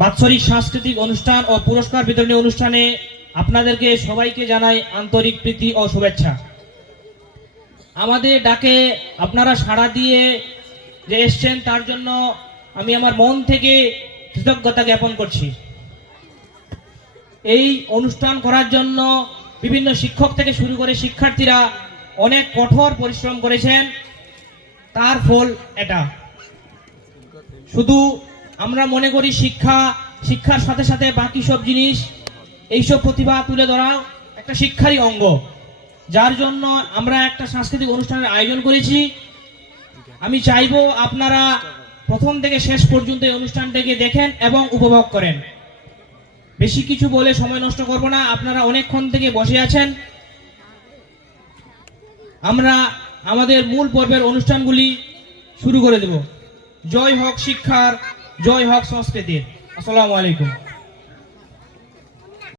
বাৎসরিক সাংস্কৃতিক অনুষ্ঠান ও পুরস্কার বিতরণী অনুষ্ঠানে আপনাদেরকে সবাইকে জানাই আন্তরিক প্রীতি ও শুভেচ্ছা। আমাদের ডাকে আপনারা সাড়া দিয়ে যে এসছেন তার জন্য আমি আমার মন থেকে কৃতজ্ঞতা জ্ঞাপন করছি। এই অনুষ্ঠান করার জন্য বিভিন্ন শিক্ষক থেকে শুরু করে শিক্ষার্থীরা অনেক কঠোর পরিশ্রম করেছেন, তার ফল এটা। শুধু আমরা মনে করি শিক্ষার সাথে সাথে বাকি সব জিনিস, এইসব প্রতিভা তুলে ধরা একটা শিক্ষারই অঙ্গ, যার জন্য আমরা একটা সাংস্কৃতিক অনুষ্ঠানের আয়োজন করেছি। আমি চাইবো আপনারা প্রথম থেকে শেষ পর্যন্ত এই অনুষ্ঠানটাকে দেখেন এবং উপভোগ করেন। বেশি কিছু বলে সময় নষ্ট করব না, আপনারা অনেকক্ষণ থেকে বসে আছেন। আমরা আমাদের মূল পর্বের অনুষ্ঠানগুলি শুরু করে দেব। জয় হোক শিক্ষার, জয় হোক সংস্কৃতির। আসসালামু আলাইকুম।